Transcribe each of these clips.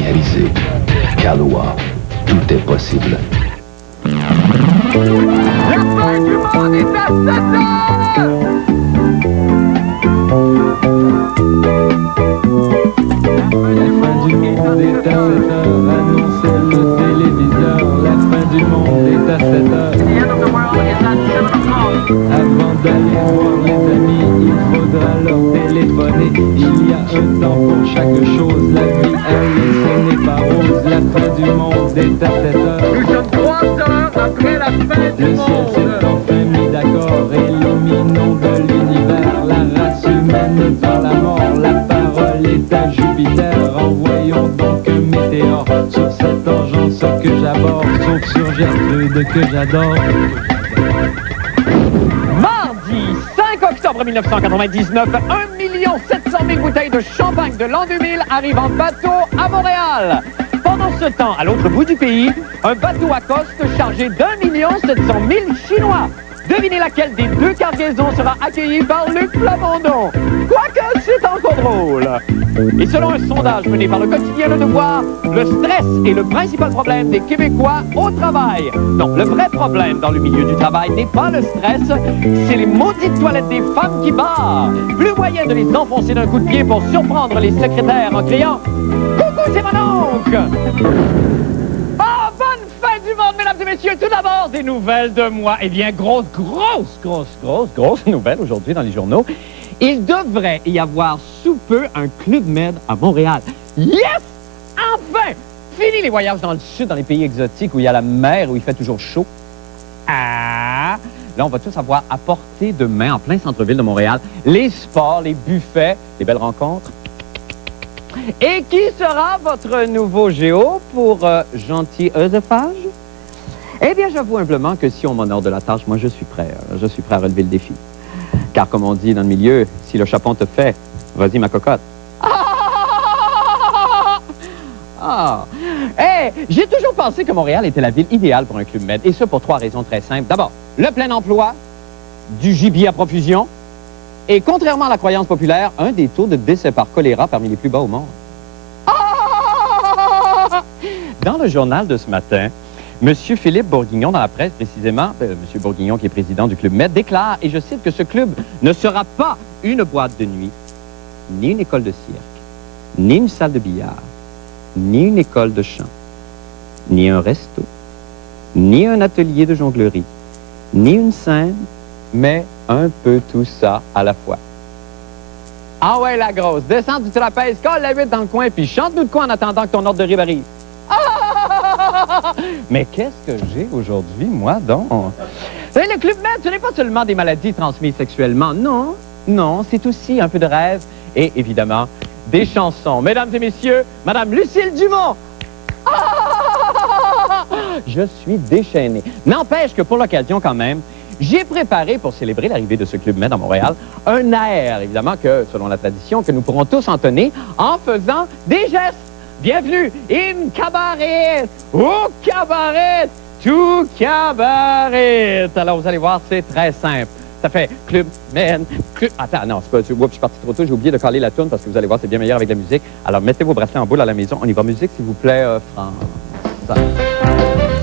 réaliser. Kahlua, tout est possible. La fin du monde est à 7 heures! La fin du monde est à 7 heures, annonçait le téléviseur. La fin du monde est à 7 heures. Avant d'aller voir les amis, il faudra leur téléphoner. Il y a un temps pour chaque chose, la vie, elle, ce n'est pas rose. La fin du monde est à 7 heures. Nous sommes 3 heures après la fin du Le ciel monde. s'est enfin mis d'accord, éliminons de l'univers la race humaine par la mort. La parole est à Jupiter, envoyons donc un météore sur cette engeance que j'aborde, sauf sur Gertrude que j'adore. Mardi 5 octobre 1999, 1 700 000 bouteilles de champagne de l'an 2000 arrivent en bateau à Montréal. Pendant ce temps, à l'autre bout du pays, un bateau accoste chargé d'1 700 000 Chinois. Devinez laquelle des deux cargaisons sera accueillie par Luc Plamondon. Quoique, c'est encore drôle. Et selon un sondage mené par le quotidien Le Devoir, le stress est le principal problème des Québécois au travail. Non, le vrai problème dans le milieu du travail n'est pas le stress, c'est les maudites toilettes des femmes qui barrent. Plus moyen de les enfoncer d'un coup de pied pour surprendre les secrétaires en criant « Coucou, c'est mon oncle !» Oh, bonne fin du monde, mesdames et messieurs! Tout d'abord, des nouvelles de moi. Eh bien, grosse nouvelle aujourd'hui dans les journaux. Il devrait y avoir sous peu un Club Med à Montréal. Yes! Enfin! Fini les voyages dans le sud, dans les pays exotiques où il y a la mer, où il fait toujours chaud. Ah! Là, on va tous avoir à portée de main, en plein centre-ville de Montréal, les sports, les buffets, les belles rencontres. Et qui sera votre nouveau géo pour gentil œsophage? Eh bien, j'avoue humblement que si on m'honore de la tâche, moi, je suis prêt à relever le défi. Car comme on dit dans le milieu, si le chapon te fait, vas-y ma cocotte. Hey, j'ai toujours pensé que Montréal était la ville idéale pour un Club Med, et ce pour 3 raisons très simples. D'abord, le plein emploi, du gibier à profusion, et contrairement à la croyance populaire, un des taux de décès par choléra parmi les plus bas au monde. Dans le journal de ce matin, M. Philippe Bourguignon, dans la presse précisément, M. Bourguignon qui est président du Club Med, déclare, et je cite, que ce club ne sera pas une boîte de nuit, ni une école de cirque, ni une salle de billard, ni une école de chant, ni un resto, ni un atelier de jonglerie, ni une scène, mais un peu tout ça à la fois. Ah ouais, la grosse, descends du trapèze, colle la 8 dans le coin, puis chante-nous de quoi en attendant que ton ordre de rib arrive. Mais qu'est-ce que j'ai aujourd'hui, moi, donc? Le Club Med, ce n'est pas seulement des maladies transmises sexuellement. Non, non, c'est aussi un peu de rêve et, évidemment, des chansons. Mesdames et messieurs, Madame Lucille Dumont! Je suis déchaîné. N'empêche que pour l'occasion, quand même, j'ai préparé, pour célébrer l'arrivée de ce Club Med à Montréal, un air, évidemment, que, selon la tradition, que nous pourrons tous entonner en faisant des gestes. Bienvenue, in cabaret, au cabaret, tout cabaret. Alors, vous allez voir, c'est très simple. Ça fait Club Med, Club... Attends, non, c'est pas... Oups, je suis parti trop tôt, j'ai oublié de caler la toune parce que vous allez voir, c'est bien meilleur avec la musique. Alors, mettez vos bracelets en boule à la maison. On y va, musique, s'il vous plaît, France.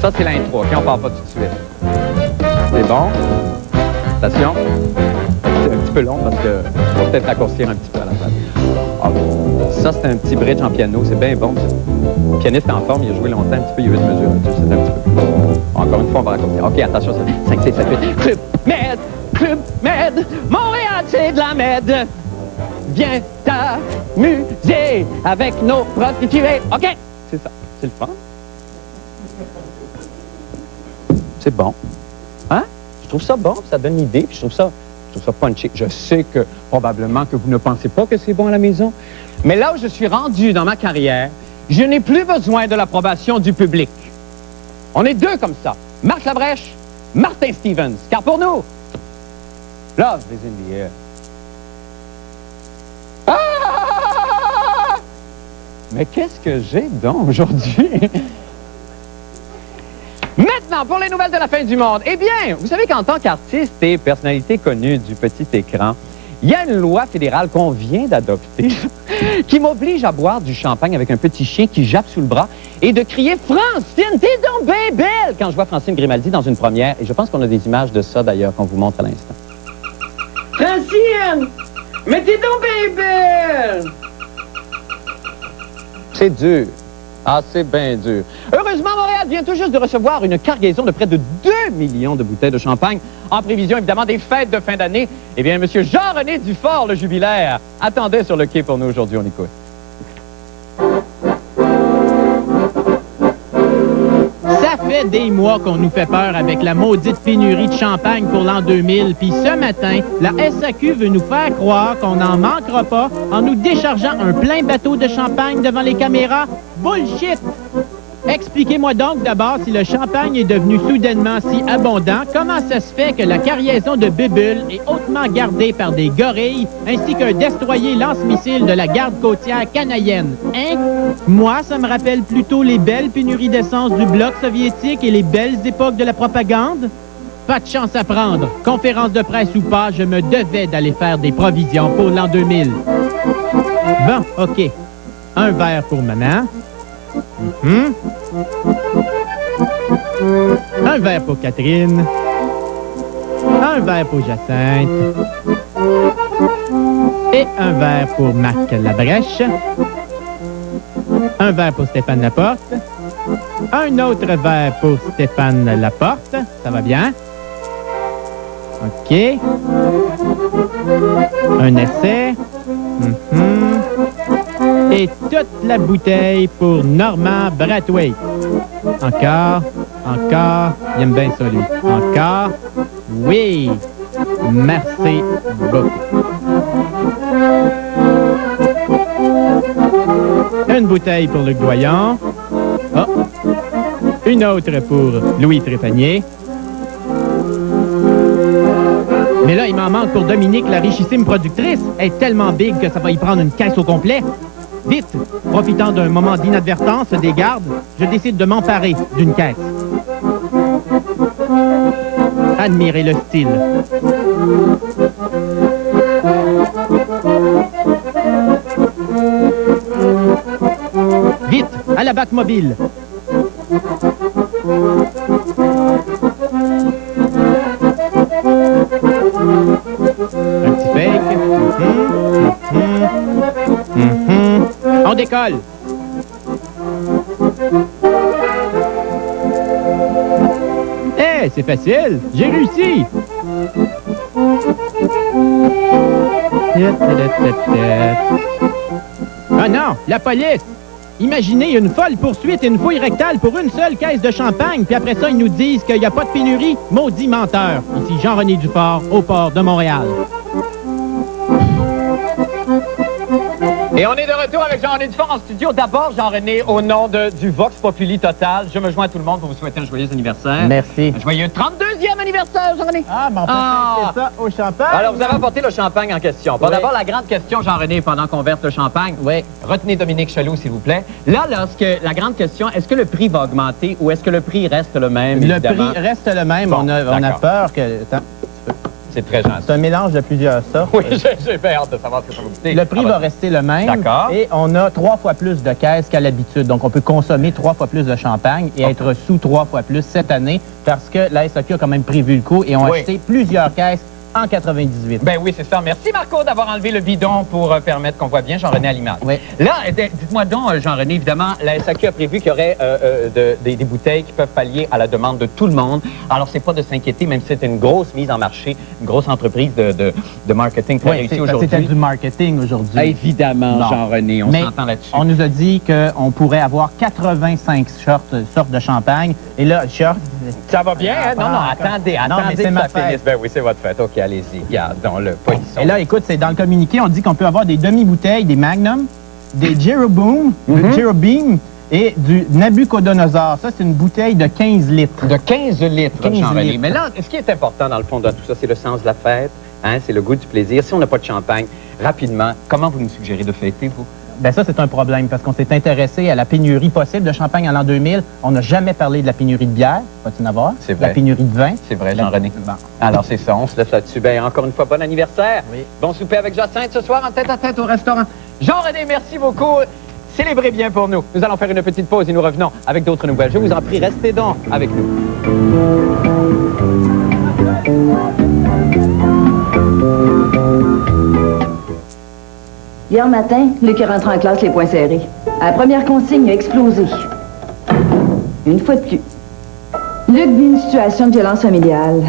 Ça, c'est l'intro, OK? On part pas tout de suite. C'est bon? Attention. C'est un petit peu long parce que on va peut-être raccourcir un petit peu à la place. Ah, ça, c'est un petit bridge en piano. C'est bien bon, ça. Le pianiste est en forme, il a joué longtemps, un petit peu, il y a 8 mesures. C'est un petit peu. Encore une fois, on va raccourcir. OK, attention, c'est 5, 6, 7, 8. Club Med! Club Med! Montréal, c'est de la med! Viens t'amuser avec nos prostituées. OK? C'est ça. C'est le fun. C'est bon. Hein? Je trouve ça bon, ça donne l'idée, puis je trouve ça punchy. Je sais que probablement que vous ne pensez pas que c'est bon à la maison, mais là où je suis rendu dans ma carrière, je n'ai plus besoin de l'approbation du public. On est deux comme ça. Marc Labrèche, Martin Stevens. Car pour nous, love is in the air. Ah! Mais qu'est-ce que j'ai donc aujourd'hui? Maintenant, pour les nouvelles de la fin du monde. Eh bien, vous savez qu'en tant qu'artiste et personnalité connue du petit écran, Il y a une loi fédérale qu'on vient d'adopter qui m'oblige à boire du champagne avec un petit chien qui jappe sous le bras et de crier « Francine, t'es donc bien belle » quand je vois Francine Grimaldi dans une première. Et je pense qu'on a des images de ça, d'ailleurs, qu'on vous montre à l'instant. « Francine, mais t'es donc bien belle » C'est dur. Ah, c'est bien dur. Heureusement, Montréal vient tout juste de recevoir une cargaison de près de 2 millions de bouteilles de champagne, en prévision, évidemment, des fêtes de fin d'année. Eh bien, M. Jean-René Dufort, le jubilaire, attendait sur le quai pour nous aujourd'hui. On écoute. Ça fait des mois qu'on nous fait peur avec la maudite pénurie de champagne pour l'an 2000. Puis ce matin, la SAQ veut nous faire croire qu'on n'en manquera pas en nous déchargeant un plein bateau de champagne devant les caméras. Bullshit! Expliquez-moi donc d'abord si le champagne est devenu soudainement si abondant, comment ça se fait que la cargaison de Bubule est hautement gardée par des gorilles ainsi qu'un destroyer lance-missile de la garde côtière canadienne. Hein? Moi, ça me rappelle plutôt les belles pénuries d'essence du bloc soviétique et les belles époques de la propagande. Pas de chance à prendre. Conférence de presse ou pas, je me devais d'aller faire des provisions pour l'an 2000. Bon, OK. Un verre pour maman. Un verre pour Catherine. Un verre pour Jacinthe. Et un verre pour Marc Labrèche. Un verre pour Stéphane Laporte. Un autre verre pour Stéphane Laporte. Ça va bien? OK. Un essai. Et toute la bouteille pour Normand Brathwaite. Encore, encore, il aime bien ça, lui. Encore, oui, merci beaucoup. Une bouteille pour Luc Doyon. Oh. Une autre pour Louis Trépanier. Mais là, il m'en manque pour Dominique, la richissime productrice. Elle est tellement big que ça va y prendre une caisse au complet. Vite, profitant d'un moment d'inadvertance des gardes, je décide de m'emparer d'une caisse. Admirez le style. Vite, à la Batmobile. Un petit fake. On décolle. Eh, c'est facile. J'ai réussi. Ah non, la police. Imaginez une folle poursuite et une fouille rectale pour une seule caisse de champagne, puis après ça, ils nous disent qu'il n'y a pas de pénurie. Maudit menteur. Ici Jean-René Dufort, au port de Montréal. Et on est de retour avec Jean-René Dufort en studio. D'abord, Jean-René, au nom du Vox Populi Total, je me joins à tout le monde pour vous souhaiter un joyeux anniversaire. Merci. Un joyeux 32e anniversaire, Jean-René. Ah, mais on peut ça au champagne. Alors, vous avez apporté le champagne en question. Bon, d'abord, la grande question, Jean-René, pendant qu'on verse le champagne. Oui. Retenez Dominique Chelot, s'il vous plaît. Là, la grande question, est-ce que le prix va augmenter ou est-ce que le prix reste le même, Le évidemment? prix reste le même. Bon, on a peur que... Attends. C'est très gentil. C'est un mélange de plusieurs sortes. Oui, j'ai bien hâte de savoir ce que ça va coûter. Le prix va rester le même. D'accord. Et on a 3 fois plus de caisses qu'à l'habitude. Donc, on peut consommer 3 fois plus de champagne et être sous 3 fois plus cette année parce que la SAQ a quand même prévu le coup et ont acheté plusieurs caisses en 98. Ben oui, c'est ça. Merci, Marco, d'avoir enlevé le bidon pour permettre qu'on voit bien Jean-René à l'image. Oui. Là, dites-moi donc, Jean-René, évidemment, la SAQ a prévu qu'il y aurait des bouteilles qui peuvent pallier à la demande de tout le monde. Alors, c'est pas de s'inquiéter, même si c'est une grosse mise en marché, une grosse entreprise de marketing très réussie aujourd'hui. C'était du marketing aujourd'hui. Évidemment, Jean-René, on s'entend là-dessus. On nous a dit qu'on pourrait avoir 85 sortes de champagne. Et là, short... Ça va bien, hein? Non, attendez c'est que ma ça finisse. Ben oui, c'est votre fête. OK, allez-y, gardons-le, polisson. Et là, écoute, c'est dans le communiqué, on dit qu'on peut avoir des demi-bouteilles, des Magnum, des Jeroboam, et du Nabucodonosor. Ça, c'est une bouteille de 15 litres. De 15 litres, 15 Jean-René. litres. Mais là, ce qui est important, dans le fond, dans tout ça, c'est le sens de la fête, hein? C'est le goût du plaisir. Si on n'a pas de champagne, rapidement, comment vous nous suggérez de fêter, vous? Bien ça, c'est un problème, parce qu'on s'est intéressé à la pénurie possible de champagne en l'an 2000. On n'a jamais parlé de la pénurie de bière, va-t-il en avoir? C'est vrai. La pénurie de vin. C'est vrai, Jean-René. Bon. Alors, c'est ça, on se laisse là-dessus. Bien, encore une fois, bon anniversaire. Oui. Bon souper avec Jacinthe ce soir en tête-à-tête au restaurant. Jean-René, merci beaucoup. Célébrez bien pour nous. Nous allons faire une petite pause et nous revenons avec d'autres nouvelles. Je vous en prie, restez donc avec nous. Hier matin, Luc est rentré en classe les poings serrés. À la première consigne, il a explosé. Une fois de plus. Luc vit une situation de violence familiale.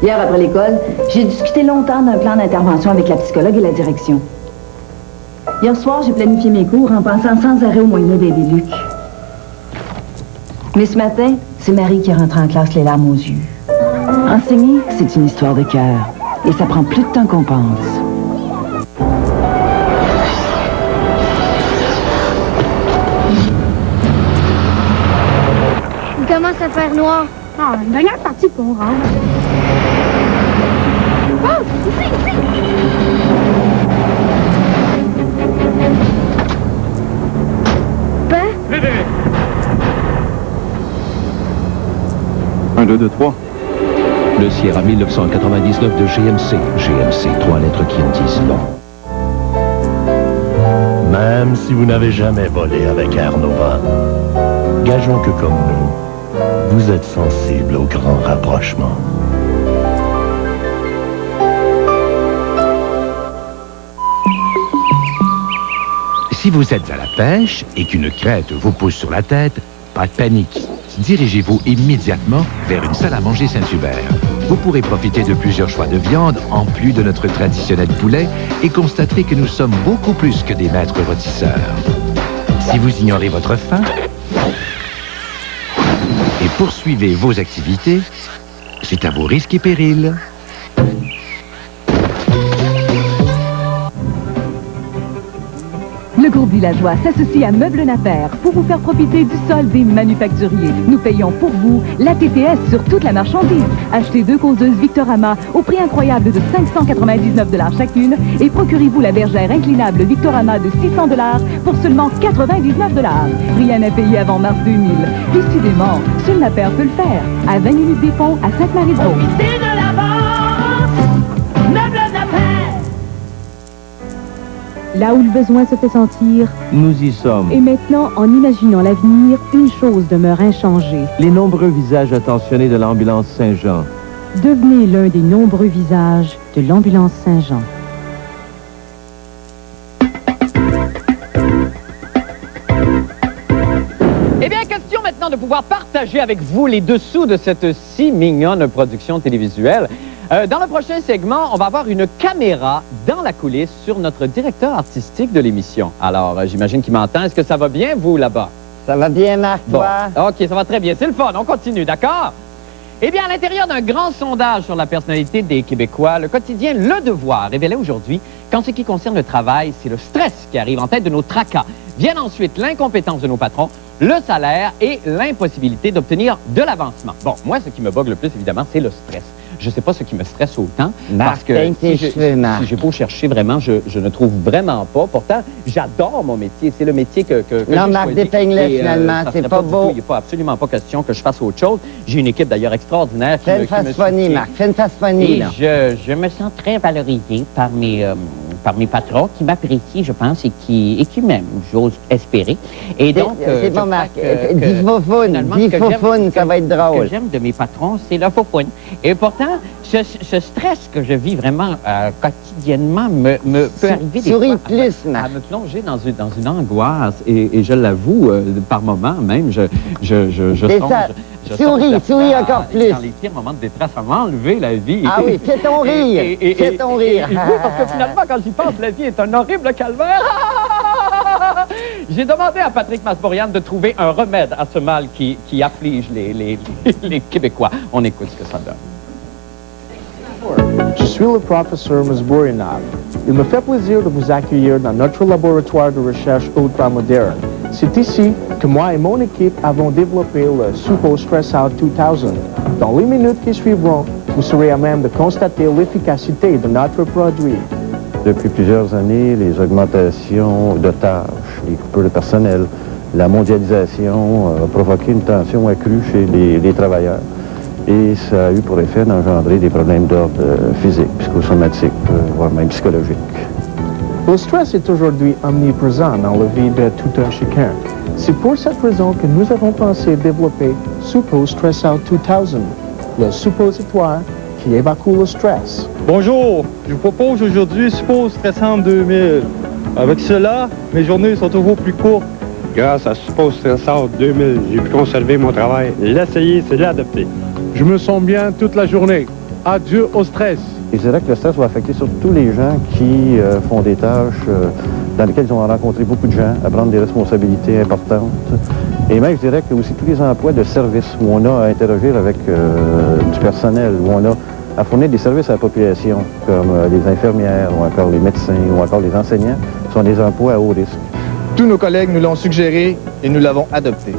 Hier, après l'école, j'ai discuté longtemps d'un plan d'intervention avec la psychologue et la direction. Hier soir, j'ai planifié mes cours en pensant sans arrêt aux moyens d'aider Luc. Mais ce matin, c'est Marie qui est rentrée en classe les larmes aux yeux. Enseigner, c'est une histoire de cœur. Et ça prend plus de temps qu'on pense. Il commence à faire noir. Ah, une dernière partie qu'on rentre. Oh, ici, ici! 1, 2, 2, 3. Le Sierra 1999 de GMC. GMC, 3 lettres qui en disent long. Même si vous n'avez jamais volé avec Air Nova, gageons que comme nous, vous êtes sensible au grand rapprochement. Si vous êtes à la pêche et qu'une crête vous pousse sur la tête, pas de panique. Dirigez-vous immédiatement vers une salle à manger Saint-Hubert. Vous pourrez profiter de plusieurs choix de viande, en plus de notre traditionnel poulet, et constaterez que nous sommes beaucoup plus que des maîtres rôtisseurs. Si vous ignorez votre faim et poursuivez vos activités, c'est à vos risques et périls. Le groupe Villageois s'associe à Meubles Napper pour vous faire profiter du solde des manufacturiers. Nous payons pour vous la TTS sur toute la marchandise. Achetez 2 causeuses Victorama au prix incroyable de 599 $ chacune et procurez-vous la bergère inclinable Victorama de 600 $ pour seulement 99 $. Rien à payer avant mars 2000. Décidément, seul Napper peut le faire. À 20 minutes des ponts à Sainte-Marie-de-Rose. Là où le besoin se fait sentir, Nous y sommes. et maintenant, en imaginant l'avenir, une chose demeure inchangée. Les nombreux visages attentionnés de l'ambulance Saint-Jean. Devenez l'un des nombreux visages de l'ambulance Saint-Jean. Eh bien, question maintenant de pouvoir partager avec vous les dessous de cette si mignonne production télévisuelle. Dans le prochain segment, on va avoir une caméra dans la coulisse sur notre directeur artistique de l'émission. Alors, j'imagine qu'il m'entend. Est-ce que ça va bien, vous, là-bas? Ça va bien, Marc, toi? Bon. OK, ça va très bien. C'est le fun. On continue, d'accord? Eh bien, à l'intérieur d'un grand sondage sur la personnalité des Québécois, le quotidien Le Devoir révélait aujourd'hui qu'en ce qui concerne le travail, c'est le stress qui arrive en tête de nos tracas. Viennent ensuite l'incompétence de nos patrons, le salaire et l'impossibilité d'obtenir de l'avancement. Bon, moi, ce qui me bogue le plus, évidemment, c'est le stress. Je ne sais pas ce qui me stresse autant, parce que si j'ai beau chercher vraiment, je ne trouve vraiment pas. Pourtant, j'adore mon métier. C'est le métier que non, Marc, dépeigne-le finalement, c'est pas beau. Il n'est absolument pas question que je fasse autre chose. J'ai une équipe d'ailleurs extraordinaire qui Fais une face funny, Marc, fais une face funny, là. Je me sens très valorisé par mes patrons qui m'apprécient, je pense, et qui m'aiment, j'ose espérer. Et donc, c'est bon, Marc, dis foufoune, ça va être drôle. Ce que j'aime de mes patrons, c'est la foufoune. Et pourtant, ce stress que je vis vraiment quotidiennement me peut arriver des fois à me plonger dans une angoisse. Et je l'avoue, par moments même, je souris encore plus. Dans les pires moments de détresse, ça m'a enlevé la vie. Ah oui, fais ton rire, fais ton rire. Oui, parce que finalement, quand j'y pense, la vie est un horrible calvaire. J'ai demandé à Patrick Masbourian de trouver un remède à ce mal qui afflige les Québécois. On écoute ce que ça donne. Je suis le professeur Masbourian. Il me fait plaisir de vous accueillir dans notre laboratoire de recherche ultramoderne. C'est ici que moi et mon équipe avons développé le Supo Stress Out 2000. Dans les minutes qui suivront, vous serez à même de constater l'efficacité de notre produit. Depuis plusieurs années, les augmentations de tâches, les coupures de personnel, la mondialisation ont provoqué une tension accrue chez les travailleurs. Et ça a eu pour effet d'engendrer des problèmes d'ordre physique, psychosomatique, voire même psychologique. Le stress est aujourd'hui omniprésent dans la vie de tout un chacun. C'est pour cette raison que nous avons pensé développer Suppose Stress Out 2000, le suppositoire qui évacue le stress. Bonjour, je vous propose aujourd'hui Suppose Stress Out 2000. Avec cela, mes journées sont toujours plus courtes. Grâce à Suppose Stress Out 2000, j'ai pu conserver mon travail. L'essayer, c'est l'adopter. Je me sens bien toute la journée. Adieu au stress. Je dirais que le stress va affecter surtout les gens qui font des tâches dans lesquelles ils ont rencontré beaucoup de gens, à prendre des responsabilités importantes. Et même, je dirais que aussi tous les emplois de service où on a à interagir avec du personnel, où on a à fournir des services à la population, comme les infirmières, ou encore les médecins, ou encore les enseignants, sont des emplois à haut risque. Tous nos collègues nous l'ont suggéré et nous l'avons adopté.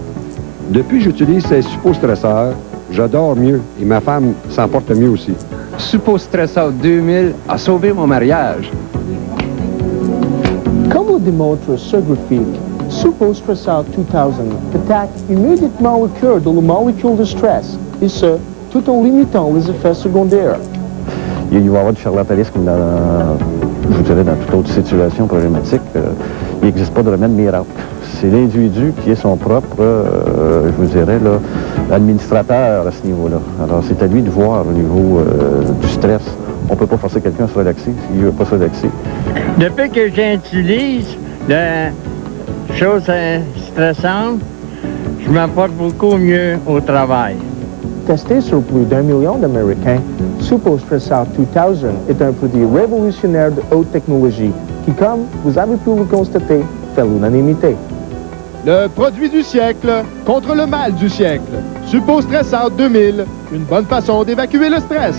Depuis que j'utilise ces suppostresseurs, je dors mieux et ma femme s'en porte mieux aussi. Suppose Stress Out 2000 a sauvé mon mariage. Comme le démontre ce graphique, Suppose Stress Out 2000 attaque immédiatement le cœur de la molécule de stress, et ce, tout en limitant les effets secondaires. Il va y avoir du charlatanisme dans, je dirais, dans toute autre situation problématique. Il n'existe pas de remède miracle. C'est l'individu qui est son propre, je vous dirais, là, administrateur à ce niveau-là. Alors, c'est à lui de voir au niveau du stress. On ne peut pas forcer quelqu'un à se relaxer s'il ne veut pas se relaxer. Depuis que j'utilise la chose stressante, je m'apporte beaucoup mieux au travail. Testé sur plus d'1 million d'Américains, Suppose Stress Out 2000 est un produit révolutionnaire de haute technologie qui, comme vous avez pu le constater, fait l'unanimité. Le produit du siècle contre le mal du siècle. Suppose Stress Out 2000, une bonne façon d'évacuer le stress.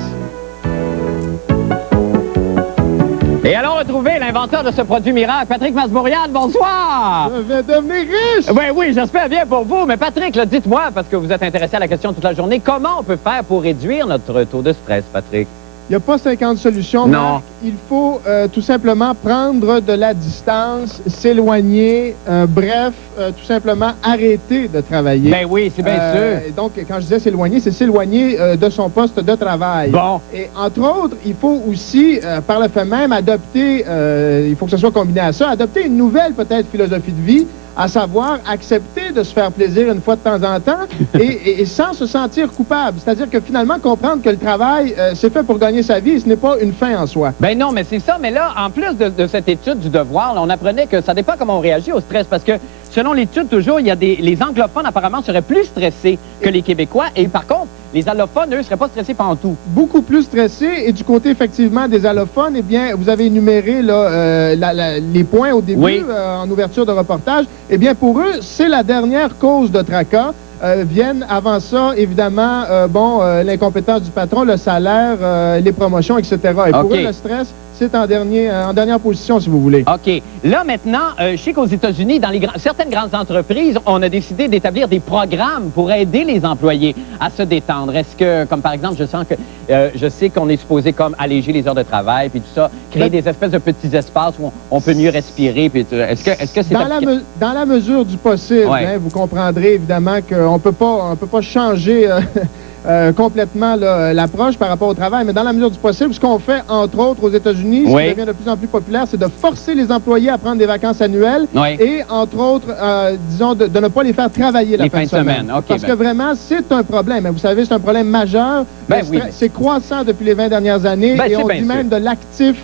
Et allons retrouver l'inventeur de ce produit miracle, Patrick Masbourian. Bonsoir! Je vais devenir riche! Oui, j'espère bien pour vous. Mais Patrick, là, dites-moi, parce que vous êtes intéressé à la question toute la journée, comment on peut faire pour réduire notre taux de stress, Patrick? Il n'y a pas 50 solutions, non. Marc. Il faut tout simplement prendre de la distance, s'éloigner, bref, tout simplement arrêter de travailler. Ben oui, c'est bien sûr. Donc, quand je disais s'éloigner, c'est s'éloigner de son poste de travail. Bon. Et entre autres, il faut aussi, par le fait même, adopter, il faut que ce soit combiné à ça, adopter une nouvelle peut-être philosophie de vie, à savoir accepter de se faire plaisir une fois de temps en temps et sans se sentir coupable. C'est-à-dire que finalement, comprendre que le travail, c'est fait pour gagner sa vie et ce n'est pas une fin en soi. Ben non, mais c'est ça. Mais là, en plus de cette étude du devoir, là, on apprenait que ça dépend comment on réagit au stress parce que selon l'étude, toujours, il y a les anglophones apparemment seraient plus stressés que les Québécois et par contre, les allophones, eux, ne seraient pas stressés pendant tout. Beaucoup plus stressés. Et du côté, effectivement, des allophones, eh bien, vous avez énuméré là, les points au début, oui. En ouverture de reportage. Eh bien, pour eux, c'est la dernière cause de tracas. Viennent avant ça, évidemment, l'incompétence du patron, le salaire, les promotions, etc. Et pour eux, le stress, c'est en dernière position, si vous voulez. OK. Là, maintenant, je sais qu'aux États-Unis, dans certaines grandes entreprises, on a décidé d'établir des programmes pour aider les employés à se détendre. Est-ce que, comme par exemple, je sais qu'on est supposé comme alléger les heures de travail, puis tout ça, créer des espèces de petits espaces où on peut mieux respirer, puis est-ce que c'est... Dans la mesure du possible, ouais. Hein, vous comprendrez évidemment qu'on peut pas changer... complètement l'approche par rapport au travail, mais dans la mesure du possible, ce qu'on fait, entre autres, aux États-Unis, ce qui devient de plus en plus populaire, c'est de forcer les employés à prendre des vacances annuelles et, entre autres, disons, de ne pas les faire travailler la fin de semaine. Okay, parce que vraiment, c'est un problème. Vous savez, c'est un problème majeur. C'est croissant depuis les 20 dernières années et on dit même de l'actif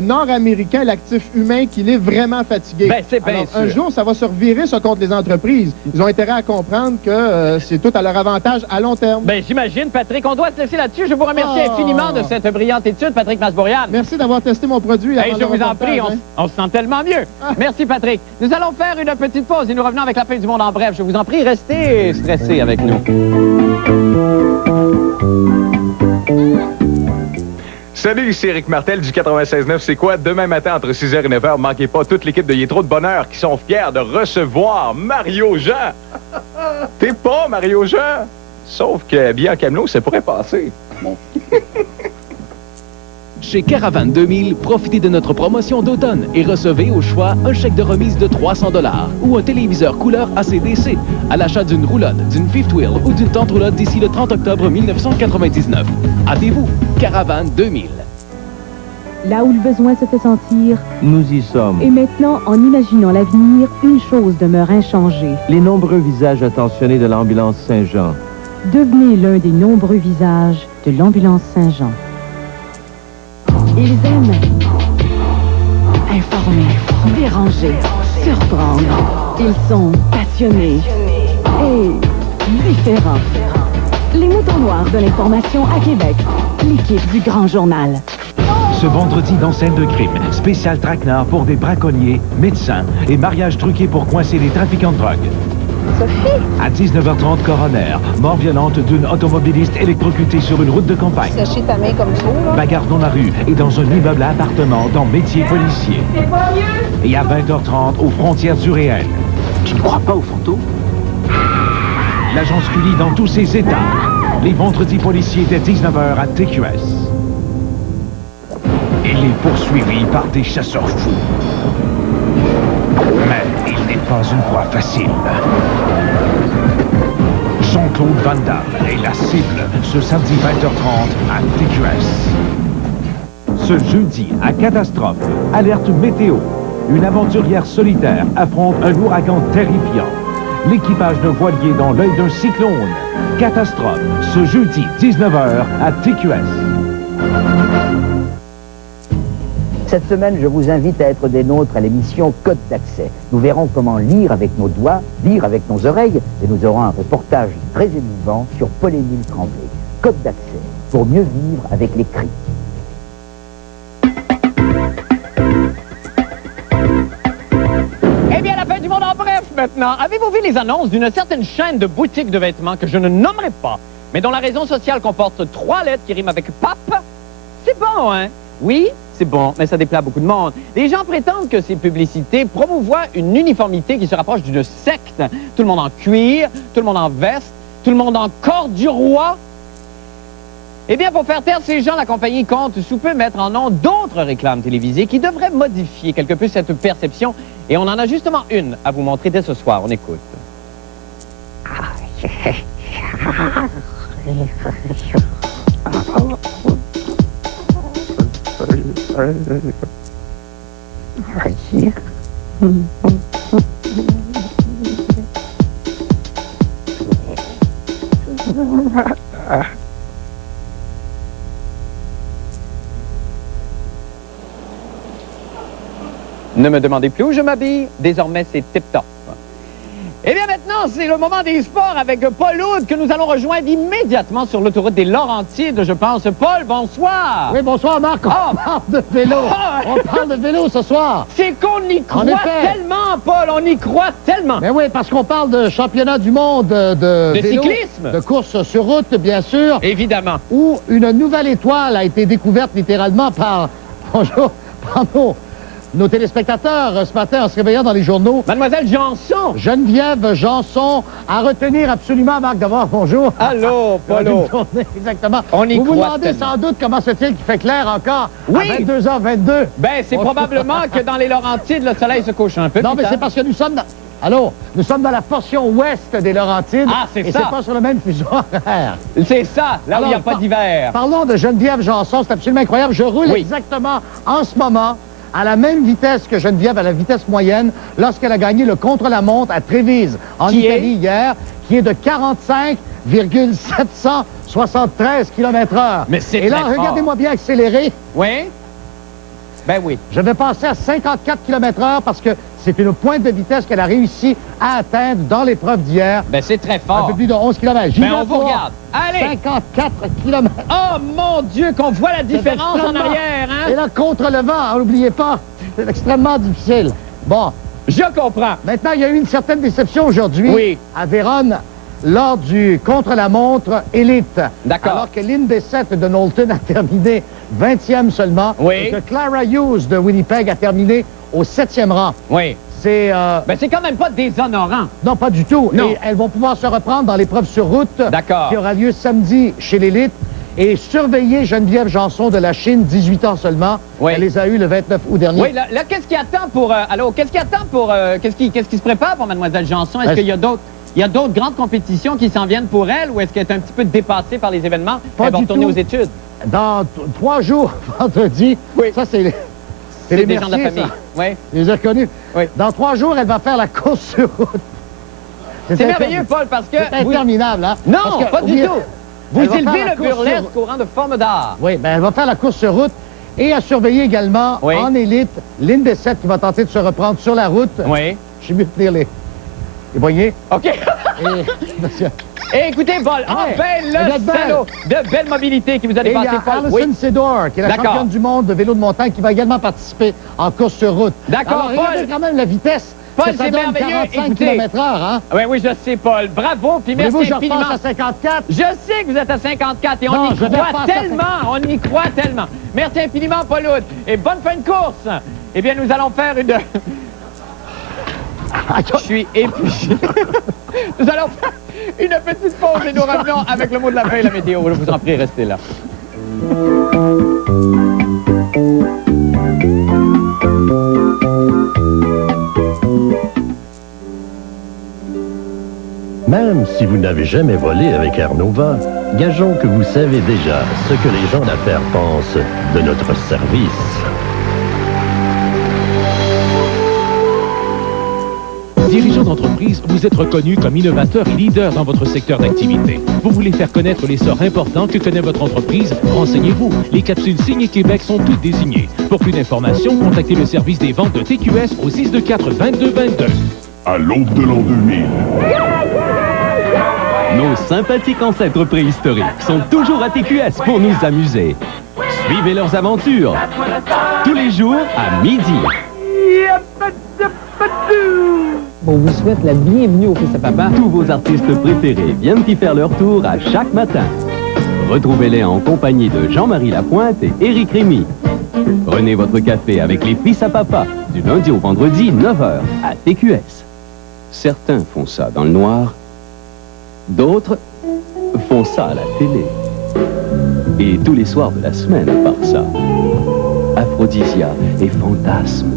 nord-américain, l'actif humain, qu'il est vraiment fatigué. Alors, un jour, ça va se revirer, ça, contre les entreprises. Ils ont intérêt à comprendre que c'est tout à leur avantage à long terme. Ben, j'imagine, Patrick. On doit se laisser là-dessus. Je vous remercie infiniment de cette brillante étude, Patrick Masbourian. Merci d'avoir testé mon produit. Je vous en prie, on se sent tellement mieux. Merci, Patrick. Nous allons faire une petite pause et nous revenons avec la fin du monde en bref. Je vous en prie, restez stressés avec nous. Salut, ici Éric Martel du 96.9. C'est quoi? Demain matin, entre 6h et 9h, manquez pas toute l'équipe de Yétro de Bonheur qui sont fiers de recevoir Mario Jean. T'es pas Mario Jean? Sauf que bien en camelot, ça pourrait passer. Bon. Chez Caravane 2000, profitez de notre promotion d'automne et recevez au choix un chèque de remise de 300 $ ou un téléviseur couleur ACDC à l'achat d'une roulotte, d'une fifth wheel ou d'une tente roulotte d'ici le 30 octobre 1999. Hâtez-vous, Caravane 2000. Là où le besoin se fait sentir, Nous y sommes. et maintenant, en imaginant l'avenir, une chose demeure inchangée. Les nombreux visages attentionnés de l'ambulance Saint-Jean. Devenez l'un des nombreux visages de l'ambulance Saint-Jean. Ils aiment informer, déranger, surprendre. Ils sont passionnés et différents. Les moutons noirs de l'information à Québec. L'équipe du Grand Journal. Ce vendredi dans Scène de crime, spécial traquenard pour des braconniers, médecins et mariage truqué pour coincer les trafiquants de drogue. Sophie? À 19h30, coroner, mort violente d'une automobiliste électrocutée sur une route de campagne. Sécher ta main comme ça, là. Bagarre dans la rue et dans un immeuble à appartement dans métier policier. C'est pas mieux? Et à 20h30, aux frontières du réel. Tu ne crois pas aux fantômes? L'agence Cully dans tous ses états. Les vendredis policiers dès 19h à TQS. Il est poursuivi par des chasseurs fous. Mais il n'est pas une proie facile. Jean-Claude Van Damme est la cible ce samedi 20h30 à TQS. Ce jeudi, à Catastrophe, alerte météo. Une aventurière solitaire affronte un ouragan terrifiant. L'équipage d'un voilier dans l'œil d'un cyclone. Catastrophe, ce jeudi 19h à TQS. Cette semaine, je vous invite à être des nôtres à l'émission Code d'accès. Nous verrons comment lire avec nos doigts, lire avec nos oreilles, et nous aurons un reportage très émouvant sur Paul-Émile Tremblay. Code d'accès, pour mieux vivre avec les cris. Eh bien, la fin du monde en bref maintenant. Avez-vous vu les annonces d'une certaine chaîne de boutiques de vêtements que je ne nommerai pas, mais dont la raison sociale comporte 3 lettres qui riment avec pape? C'est bon, hein? Oui, c'est bon, mais ça déplaît à beaucoup de monde. Les gens prétendent que ces publicités promouvoient une uniformité qui se rapproche d'une secte. Tout le monde en cuir, tout le monde en veste, tout le monde en corps du roi. Eh bien, pour faire taire ces gens, la compagnie compte sous peu mettre en ondes d'autres réclames télévisées qui devraient modifier quelque peu cette perception. Et on en a justement une à vous montrer dès ce soir. On écoute. Ne me demandez plus où je m'habille. Désormais, c'est tip-top. Eh bien, maintenant, c'est le moment des sports avec Paul Oud que nous allons rejoindre immédiatement sur l'autoroute des Laurentides, je pense. Paul, bonsoir. Oui, bonsoir, Marc. On parle de vélo. On parle de vélo ce soir. C'est qu'on y croit tellement, Paul. On y croit tellement. Mais oui, parce qu'on parle de championnat du monde de vélo, cyclisme. de course sur route, bien sûr. Évidemment. Où une nouvelle étoile a été découverte littéralement par... Bonjour, pardon. Nos téléspectateurs, ce matin, en se réveillant dans les journaux. Mademoiselle Janson. Geneviève Janson, à retenir absolument, Marc, d'abord, bonjour. Allô, Paulo. Exactement. On y vous croit vous demandez tellement. sans doute comment se fait-il qu'il fait clair encore Oui. à 22h22. Ben, c'est probablement que dans les Laurentides, le soleil se couche un peu. Non, mais putain. c'est parce que nous sommes dans... Allô? Nous sommes dans la portion ouest des Laurentides. Ah, c'est et ça. c'est pas sur le même fuseau horaire. C'est ça, là où il n'y a pas d'hiver. Parlons de Geneviève Janson, c'est absolument incroyable. Je roule exactement en ce moment à la même vitesse que Geneviève, à la vitesse moyenne, lorsqu'elle a gagné le contre-la-montre à Trévise, en Italie, hier, qui est de 45,773 km/h. Mais c'est Et là, très fort. regardez-moi bien accélérer. Oui? Ben oui. Je vais passer à 54 km/h parce que c'est une pointe de vitesse qu'elle a réussi à atteindre dans l'épreuve d'hier. Ben c'est très fort. Un peu plus de 11 km. Ben on vous regarde. Allez! 54 km. Oh mon Dieu, qu'on voit la différence en extrêmement- arrière, hein? Et là, contre le vent, n'oubliez pas, c'est extrêmement difficile. Bon. Je comprends. Maintenant, il y a eu une certaine déception aujourd'hui à Vérone lors du contre-la-montre élite. D'accord. Alors que Lynn Bessette de Knowlton a terminé 20e seulement. Oui. Et que Clara Hughes de Winnipeg a terminé au 7e rang. Oui. C'est... Ben c'est quand même pas déshonorant. Non, pas du tout. Non. Et elles vont pouvoir se reprendre dans l'épreuve sur route D'accord. qui aura lieu samedi chez l'élite. Et surveillez Geneviève Janson de la Chine, 18 ans seulement. Oui. Elle les a eus le 29 août dernier. Oui, là qu'est-ce qui attend pour... qu'est-ce qui se prépare pour Mademoiselle Janson? Est-ce qu'il y a d'autres grandes compétitions qui s'en viennent pour elle ou est-ce qu'elle est un petit peu dépassée par les événements? Elle va retourner aux études. Dans 3 jours, vendredi, ça c'est les des gens de la famille. Oui. Les a reconnus. Oui. Dans 3 jours, elle va faire la course sur route. C'est merveilleux, Paul, parce que... C'est interminable, hein? Non, pas du tout. Vous élevez le course burlesque au rang de forme d'art. Oui, bien, elle va faire la course sur route et à surveiller également, en élite, Lynn Bessette qui va tenter de se reprendre sur la route. Oui. Je suis mieux de tenir les poignets. OK. Et écoutez, Paul, enfin le salaud de belle mobilité qui vous a dépassé, Paul. Il y a Alison Sedor, qui est la championne du monde de vélo de montagne, qui va également participer en course sur route. D'accord, Paul. Regardez quand même la vitesse. Paul, c'est merveilleux. 45 km/h, hein? Oui, je sais, Paul. Bravo, puis merci infiniment. Je repasse à 54. Je sais que vous êtes à 54 et on y croit tellement. On y croit tellement. Merci infiniment, Paul Hood. Et bonne fin de course. Eh bien, nous allons faire une... Je suis épuisé. Nous allons faire une petite pause et nous revenons avec le mot de la fin et la météo. Je vous en prie, restez là. Même si vous n'avez jamais volé avec Air Nova, gageons que vous savez déjà ce que les gens d'affaires pensent de notre service. Dirigeant d'entreprise, vous êtes reconnu comme innovateur et leader dans votre secteur d'activité. Vous voulez faire connaître l'essor important que connaît votre entreprise? Renseignez-vous. Les capsules signées Québec sont toutes désignées. Pour plus d'informations, contactez le service des ventes de TQS au 624-2222. À l'aube de l'an 2000. Nos sympathiques ancêtres préhistoriques sont toujours à TQS pour nous amuser. Suivez leurs aventures tous les jours à midi. On vous souhaite la bienvenue au Fils à Papa. Tous vos artistes préférés viennent y faire leur tour à chaque matin. Retrouvez-les en compagnie de Jean-Marie Lapointe et Éric Rémy. Prenez votre café avec les Fils à Papa du lundi au vendredi, 9h à TQS. Certains font ça dans le noir, d'autres font ça à la télé. Et tous les soirs de la semaine par ça. Aphrodisia et Fantasme,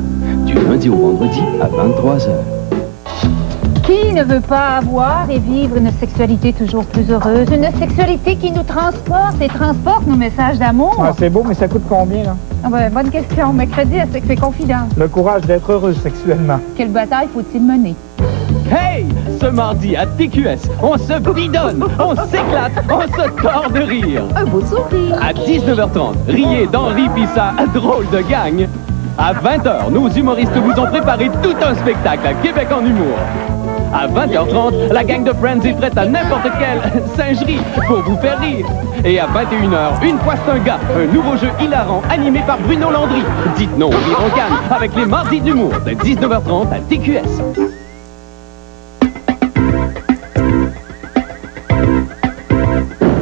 du lundi au vendredi à 23h. Qui ne veut pas avoir et vivre une sexualité toujours plus heureuse? Une sexualité qui nous transporte et transporte nos messages d'amour? Ah, c'est beau, mais ça coûte combien, là? Ah ben, bonne question. Mercredi, elle fait confidence. Le courage d'être heureuse sexuellement. Quelle bataille faut-il mener? Hey! Ce mardi à TQS, on se bidonne, on s'éclate, on se tord de rire. Un beau sourire. À 19h30, riez d'Henri Pissa, drôle de gang. À 20h, nos humoristes vous ont préparé tout un spectacle à Québec en humour. À 20h30, la gang de Friends est prête à n'importe quelle singerie pour vous faire rire. Et à 21h, Une fois c'est un gars, un nouveau jeu hilarant animé par Bruno Landry. Dites non au rire en canne avec les mardis d'humour de 19h30 à TQS.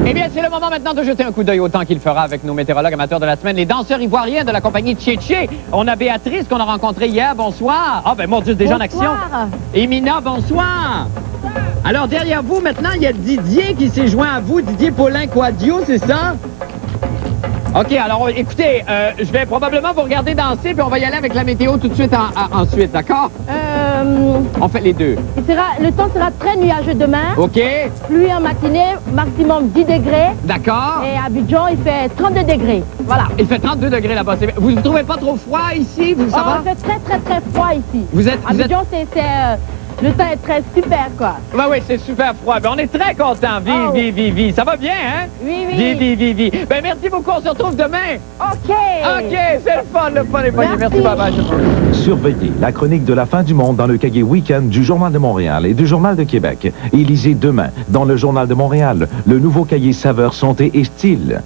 Eh bien, c'est le moment maintenant de jeter un coup d'œil au temps qu'il fera avec nos météorologues amateurs de la semaine, les danseurs ivoiriens de la compagnie Tchétché. On a Béatrice qu'on a rencontrée hier. Bonsoir. Ah, ben mon Dieu, déjà en action. Et Mina, bonsoir. Alors, derrière vous, maintenant, il y a Didier qui s'est joint à vous. Didier Paulin-Quadio, c'est ça? OK, alors, écoutez, je vais probablement vous regarder danser, puis on va y aller avec la météo tout de suite ensuite, d'accord? On fait les deux. Le temps sera très nuageux demain. OK. Pluie en matinée, maximum 10 degrés. D'accord. Et à Abidjan, il fait 32 degrés. Voilà. Il fait 32 degrés là-bas. Vous ne trouvez pas trop froid ici? Ça va? Il fait très, très, très froid ici. Abidjan, le temps est très super, quoi. Ben oui, c'est super froid. Ben, on est très contents. Vie. Ça va bien, hein? Oui. Vie. Ben, merci beaucoup. On se retrouve demain. OK. OK, c'est le fun est pas. Merci, bye-bye. Surveillez la chronique de la fin du monde dans le cahier Week-end du Journal de Montréal et du Journal de Québec. Et lisez demain, dans le Journal de Montréal, le nouveau cahier Saveurs, Santé et Style.